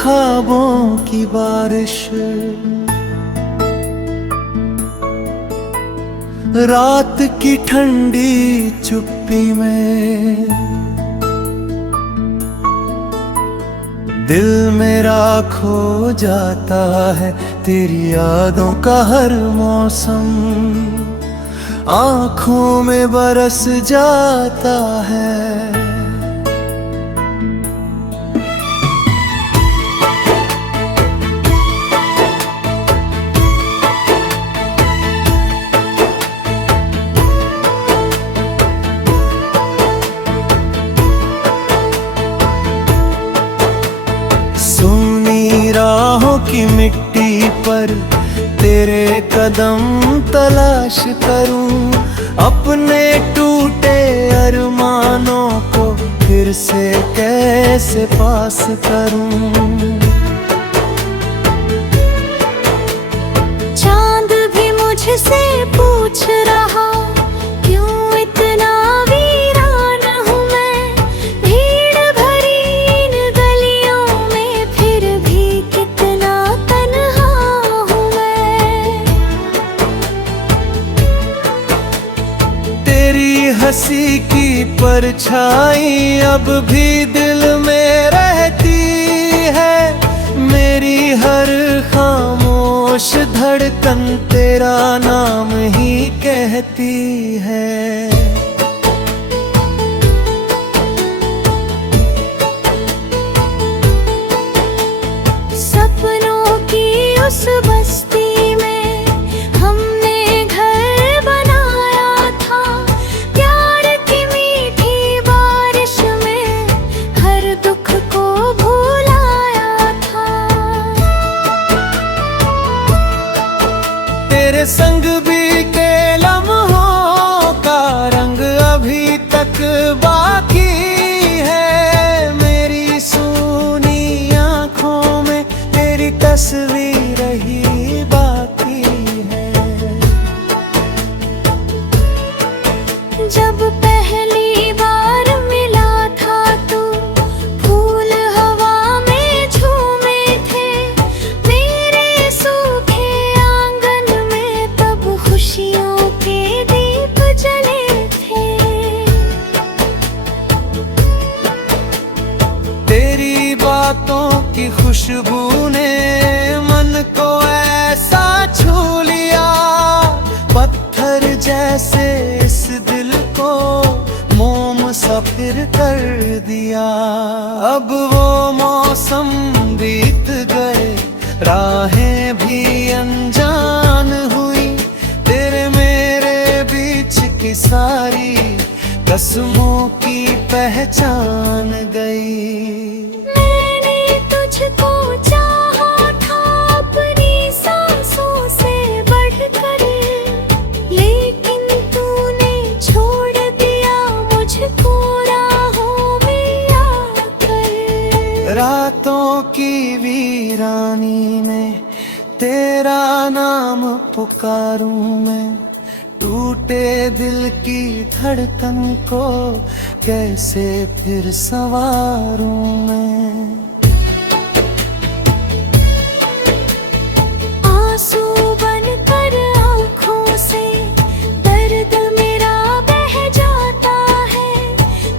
ख्वाबों की बारिश, रात की ठंडी चुप्पी में दिल मेरा खो जाता है। तेरी यादों का हर मौसम आँखों में बरस जाता है। सुनी राहों की मिट्टी पर तेरे कदम तलाश करूं, अपने टूटे अरमानों को फिर से कैसे पास करूं। चांद भी मुझसे पूछ रहा, क्यों इतना वीरान हूँ मैं। भीड़ भरी इन गलियों में फिर भी कितना तन्हा हूँ मैं। तेरी हंसी की परछाई अब भी दिल में रहती है। मेरी हर खामोश धड़कन तेरा नाम ही कहती है। सपनों की उस बस्ती में हमने घर बनाया था। प्यार की मीठी बारिश में हर दुख को भुलाया था। तेरे संग बीते लम्हों का रंग अभी तक बाकी है। मेरी सूनी आँखों में तेरी तस्वीर ही बाकी है। जब पहली बार मिला था तू, फूल हवा में झूमे थे। मेरे सूखे आंगन में तब खुशियों के दीप जले थे। तेरी बातों की खुशबू ने मन को ऐसा छू लिया। पत्थर जैसे इस दिल को मोम सा फिर कर दिया। अब वो मौसम बीत गए, राहें भी अनजान हुई। तेरे मेरे बीच की सारी कसमों की पहचान गई। मैंने तुझको चाहा था अपनी सांसों से बढ़कर, लेकिन तूने छोड़ दिया मुझको राहों में आकर। रातों की वीरानी में तेरा नाम पुकारूं मैं। टूटे दिल की धड़कन को कैसे फिर संवारूं मैं। आंसू बनकर आँखों से दर्द मेरा बह जाता है।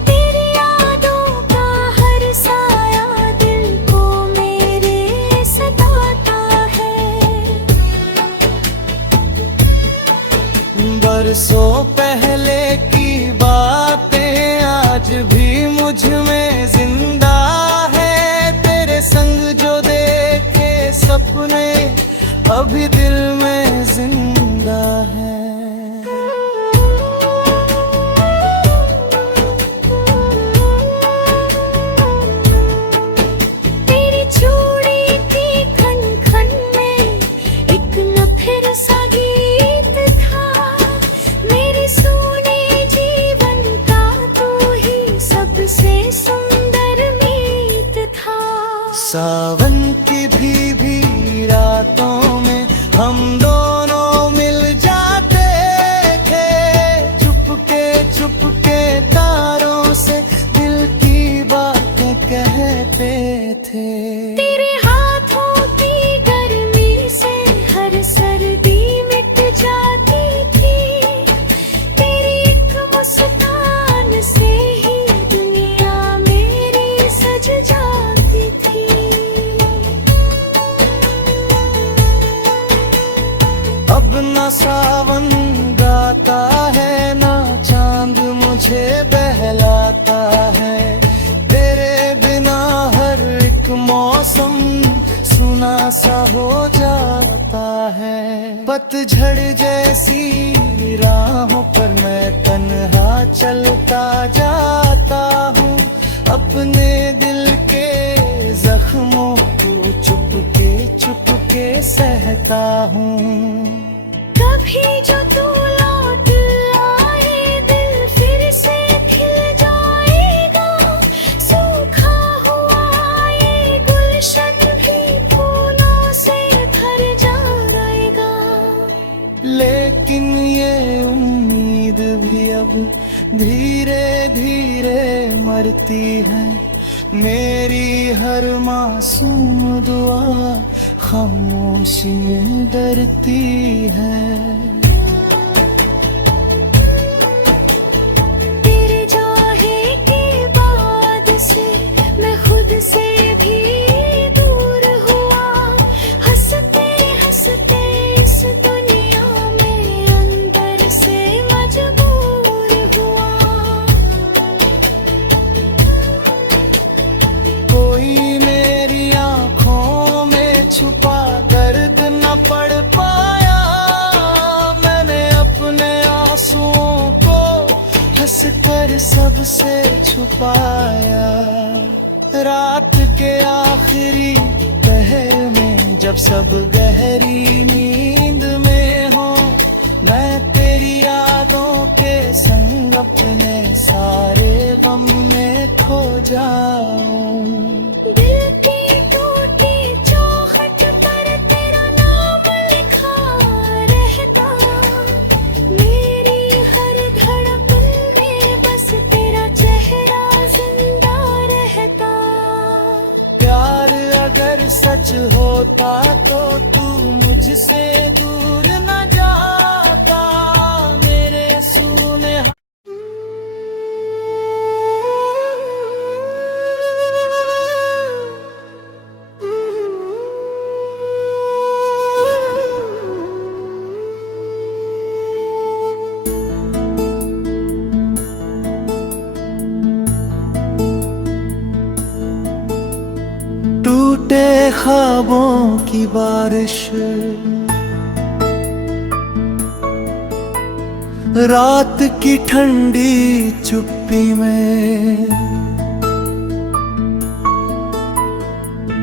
तेरी यादों का हर साया दिल को मेरे सताता है। बरसों पहले की बातें आज भी मुझ में जिंदा है। तेरे संग जो देखे सपने अभी दिल में जिंदा है। तेरी चूड़ी की खन खन में एक न फिर सा गीत था। मेरी सा हो जाता है। पतझड़ जैसी राहों पर मैं तन्हा चलता जाता हूँ, अपने दिल के जख्मों को चुपके सहता हूँ। कभी जो तू लौट आए दिल फिर से खिल जाएगा, सूखा हुआ ये गुलशन भी फूलों से भर जाएगा। लेकिन ये उम्मीद भी अब धीरे धीरे मरती है, मेरी हर मासूम दुआ खामोशी में डरती है। तेरे जाने के बाद से मैं खुद से भी दूर हुआ, हंसते हंसते इस दुनिया में अंदर से मजबूर हुआ। कोई मेरी आँखों में छुपा दर्द न पढ़ पाया, मैंने अपने आंसुओं को हंसकर सबसे छुपाया। रात के आखिरी पहर में जब सब गहरी नींद में हो, मैं तेरी यादों के संग अपने सारे गम में खो जाऊं। दिल की टूटी चौखट पर तेरा नाम लिखा रहता, मेरी हर धड़कन में बस तेरा चेहरा जिंदा रहता। प्यार अगर सच होता तो तू मुझसे दूर न जाता, मेरे सूने टूटे ख्वाबों की बारिश, रात की ठंडी चुप्पी में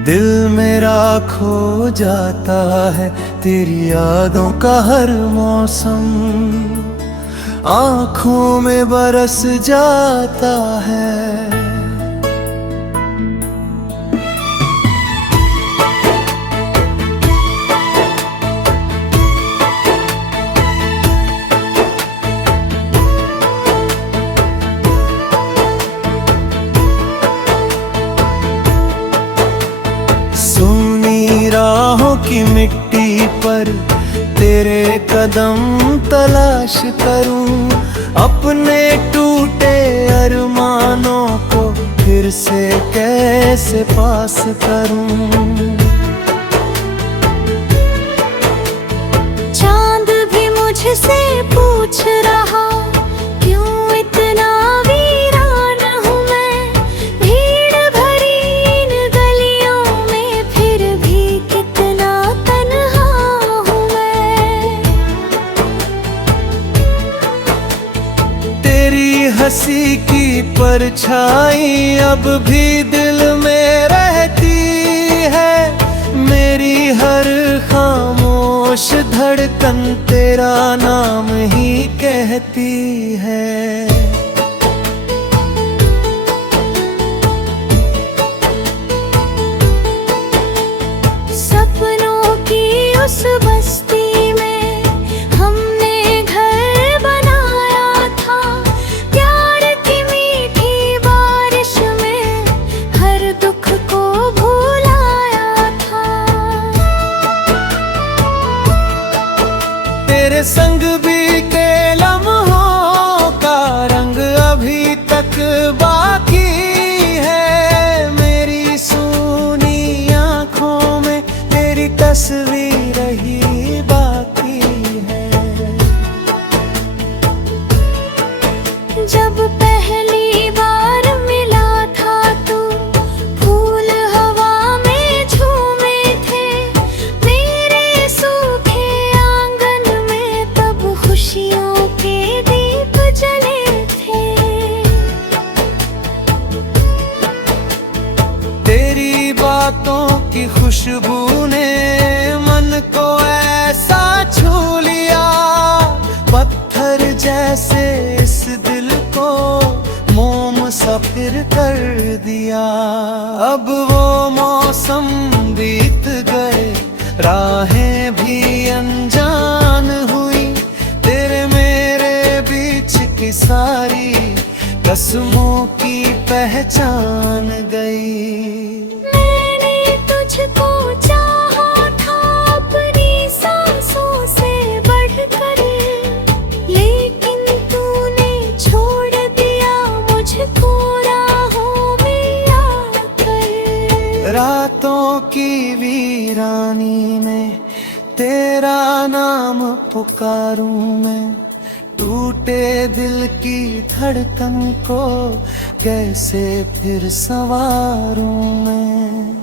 दिल मेरा खो जाता है। तेरी यादों का हर मौसम आँखों में बरस जाता है। सुनी राहों की मिट्टी पर तेरे कदम तलाश करूं, अपने टूटे अरमानों को फिर से कैसे पास करूं। चांद भी मुझसे पूछ रहा, क्यों इतना वीरान हूँ मैं, भीड़ भरी इन गलियों में फिर भी कितना तन्हा हूँ मैं। तेरी हंसी की परछाई अब भी दिल में रहती है, मेरी हर खामोश धड़कन तेरा नाम ही कहती है। सपनों की उस बस्ती में हमने घर बनाया था, प्यार की मीठी बारिश में हर दुख को भुलाया था। तेरे संग बीते लम्हों का रंग अभी तक बाकी है, मेरी सूनी आँखों में तेरी तस्वीर ही बाकी है। जब पहली बार मिला था तू, फूल हवा में झूमे थे, खुशबू ने मन को ऐसा छू लिया, पत्थर जैसे इस दिल को मोम सा फिर कर दिया। अब वो मौसम बीत गए, राहें भी अनजान हुई, तेरे मेरे बीच की सारी कसमों की पहचान गई। मैंने तुझको चाहा था अपनी सांसों से बढ़कर, लेकिन तूने छोड़ दिया मुझको राहों में आकर। रातों की वीरानी में तेरा नाम पुकारूं मैं, टूटे दिल की धड़कन को कैसे फिर संवारूं मैं।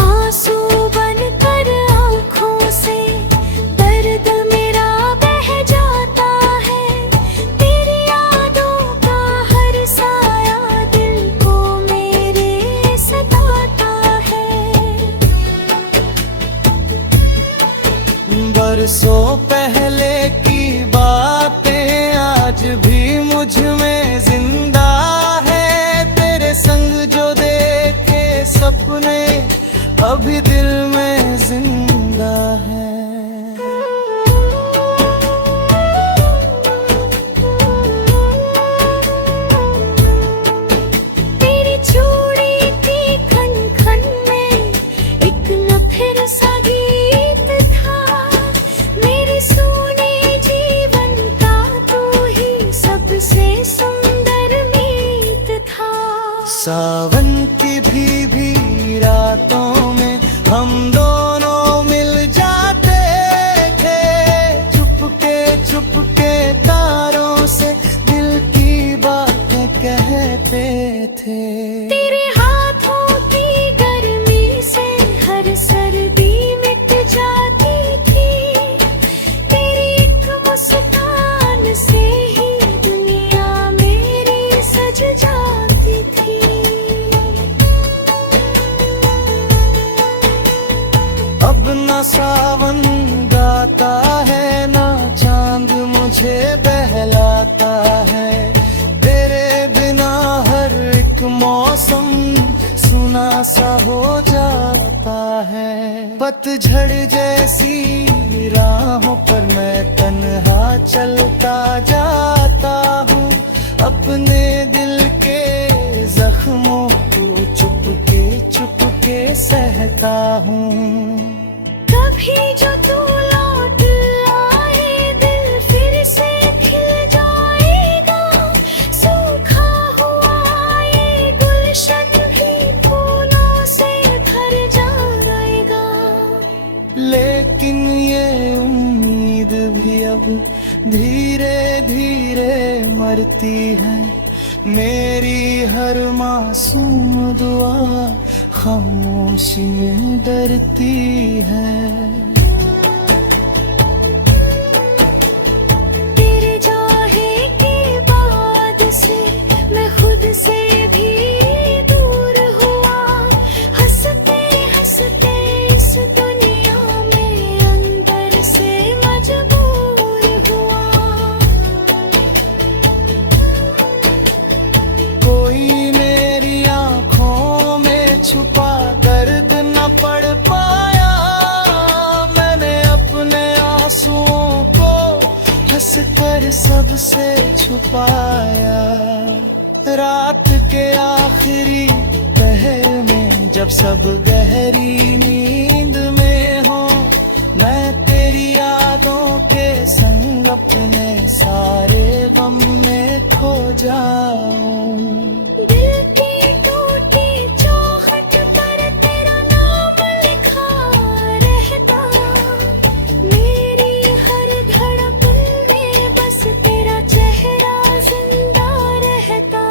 आंसू बनकर आँखों से दर्द मेरा बह जाता है, तेरी यादों का हर साया दिल को मेरे सताता है। बरसों पहले की बातें आज भी मुझ में जिंदा है, तेरे संग जो देखे सपने अभी दिल में जिंदा है। तेरी चूड़ी थी खन खन में एक न फिर सा गीत था, मेरे सोने जीवन का तू ही सबसे सुंदर मीत था। सावन की भी रातों में हम दोनों मिल जाते थे, चुपके चुपके तारों से दिल की बातें कहते थे। तेरे हाथों की गर्मी से हर सर्दी मिट जाती थी, तेरी एक मुस्कान से ही दुनिया मेरी सज जाती थी। अब न सावन गाता है, ना चांद मुझे बहलाता है, तेरे बिना हर एक मौसम सुना सा हो जाता है। पतझड़ जैसी राहों पर मैं तन्हा चलता जाता हूँ, अपने दिल के जख्मों को चुपके चुपके सहता हूँ। कभी जो तू लौट आए दिल फिर से खिल जाएगा, सूखा हुआ ये गुलशन भी फूलों से भर जाएगा। लेकिन ये उम्मीद भी अब धीरे धीरे मरती है, मेरी हर मासूम दुआ खामोशी में डरती है। तेरे जाने के बाद से मैं खुद से भी दूर हुआ, हंसते हंसते इस दुनिया में अंदर से मजबूर हुआ। कोई मेरी आंखों में छुपा दर्द न पढ़ पाया, मैंने अपने आंसुओं को हंसकर सबसे छुपाया। रात के आखिरी पहर में जब सब गहरी नींद में हो, मैं तेरी यादों के संग अपने सारे गम में खो जाऊं। दिल की टूटी चौखट पर तेरा नाम लिखा रहता, मेरी हर धड़कन में बस तेरा चेहरा जिंदा रहता।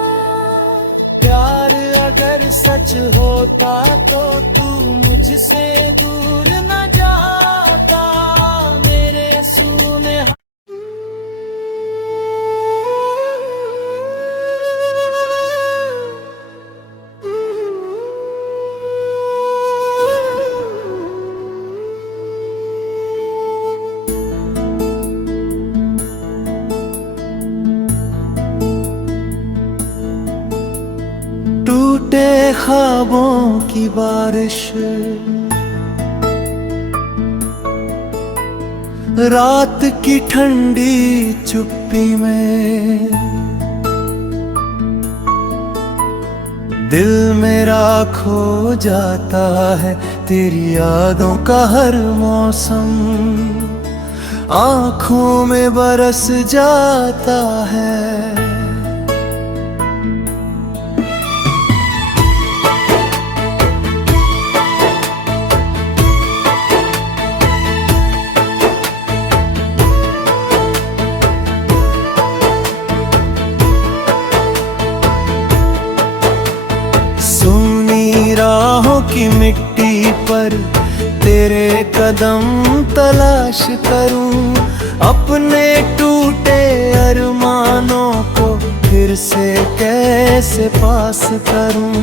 प्यार अगर सच होता तो तू मुझसे दूर न जाता, मेरे सूने ख्वाबों की बारिश, रात की ठंडी चुप्पी में दिल मेरा खो जाता है। तेरी यादों का हर मौसम आँखों में बरस जाता है। सुनी राहों की मिट्टी पर तेरे कदम तलाश करूं, अपने टूटे अरमानों को फिर से कैसे पास करूं।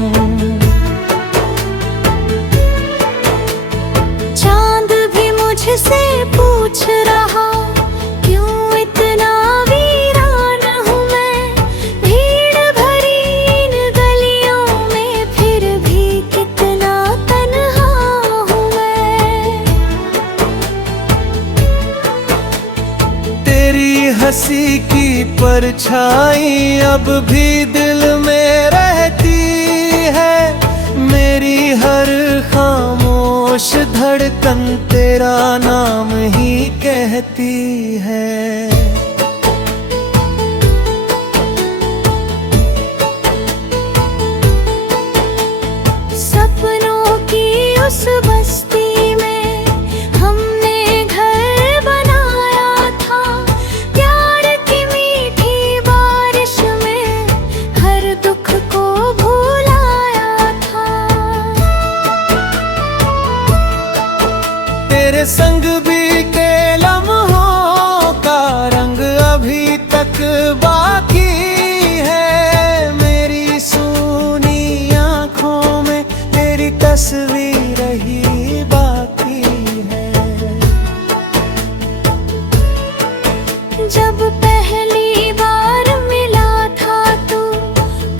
चांद भी मुझसे पूछ रहा, क्यों इतना वीरान हूँ मैं। भीड़ भरी इन गलियों में फिर भी कितना तन्हा हूँ मैं। तेरी हंसी की परछाई अब भी दिल में रहती है। मेरी हर खामोश धड़कन तेरा नाम ही कहती है। सपनों की उस बस्ती में हमने घर बनाया था। प्यार की मीठी बारिश में हर दुख को भुलाया था। तेरे संग बीते लम्हों का रंग अभी तक बाकी है। मेरी सूनी आँखों में तेरी तस्वीर ही बाकी है। जब पहली बार मिला था तू,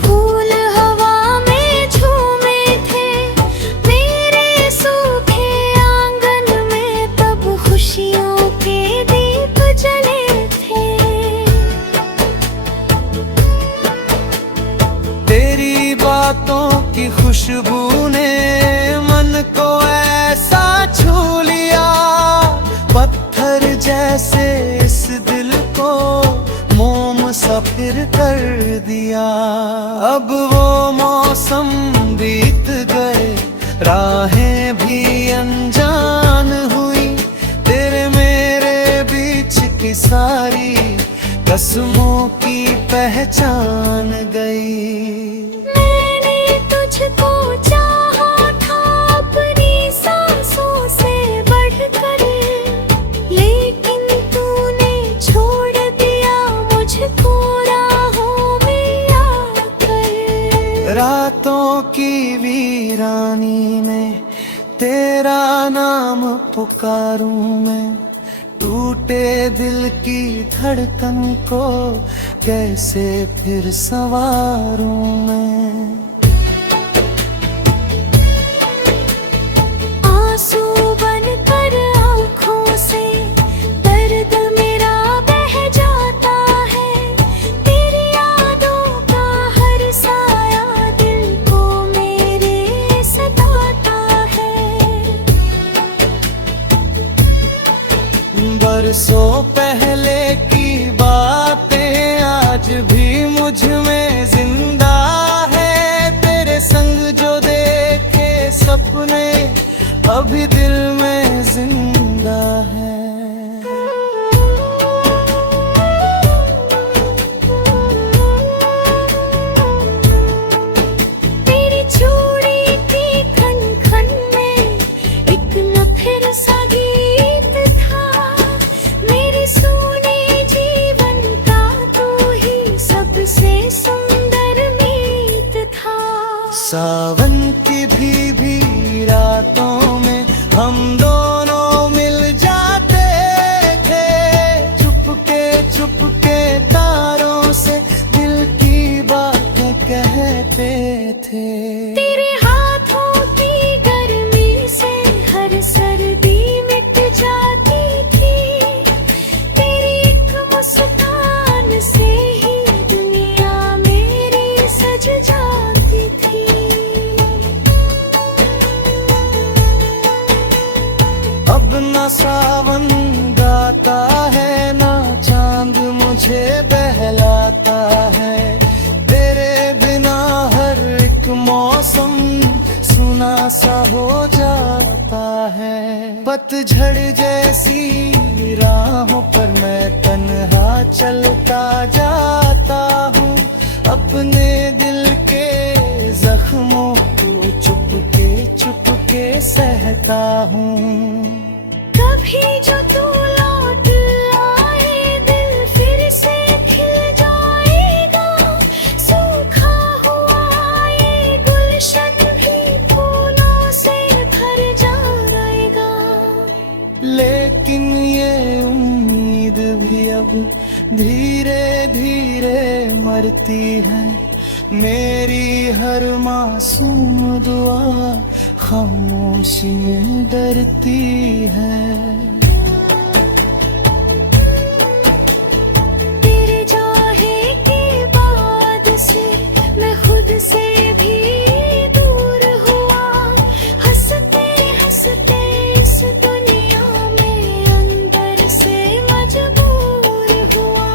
फूल हवा में झूमे थे। मेरे सूखे आंगन में तब खुशियों के दीप जले थे। तेरी बातों की खुशबू ने मन को ऐसा छू लिया। पत्थर जैसे इस दिल को मोम सा फिर कर दिया। अब वो मौसम बीत गए, राहें भी अनजान हुई। तेरे मेरे बीच की सारी कसमों की पहचान गई। मैंने तुझको चाहा था अपनी सांसों से बढ़कर, लेकिन तूने छोड़ दिया मुझको राहों में आकर। रातों की वीरानी में तेरा नाम पुकारूं मैं। टूटे दिल की धड़कन को कैसे फिर संवारूं मैं। आंसू बनकर आँखों से दर्द मेरा बह जाता है। तेरी यादों का हर साया दिल को मेरे सताता है। बरसों पहले की बातें आज भी मुझ में जिंदा है। तेरे संग जो देखे सपने अभी दिल में जिंदा है। तेरी चूड़ी की खन खन में एक न फिर सा गीत था। मेरे सोने जीवन का तू ही सबसे सुंदर मीत था। सावन की भी रातों में मौसम सुना सा हो जाता है। पतझड़ जैसी राहों पर मैं तन्हा चलता जाता हूँ, अपने दिल के जख्मों को चुपके सहता हूँ। कभी जो तू लौट आए दिल फिर से खिल जाएगा, सूखा हुआ ये गुलशन भी फूलों से भर जाएगा। लेकिन ये उम्मीद भी अब धीरे धीरे मरती है, मेरी हर मासूम दुआ खामोशी में डरती है। तेरे जाने के बाद से मैं खुद से भी दूर हुआ, हंसते हंसते इस दुनिया में अंदर से मजबूर हुआ।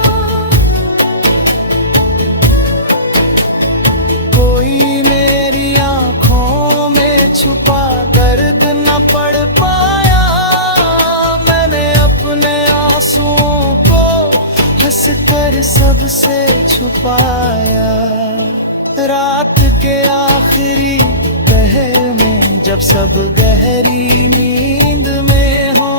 कोई मेरी आँखों में छुपा दर्द न पढ़ पाया, मैंने अपने आंसुओं को हंसकर सबसे छुपाया। रात के आखिरी पहर में जब सब गहरी नींद में हो,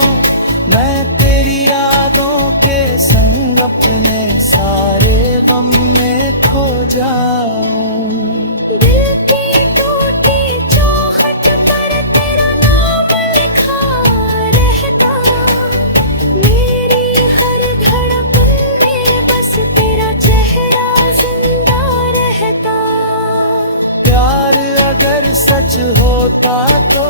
मैं तेरी यादों के संग अपने सारे गम में खो जाऊं। दिल की टूटी चाहत पर तेरा नाम लिखा रहता, मेरी हर धड़कन में बस तेरा चेहरा जिंदा रहता। प्यार अगर सच होता तो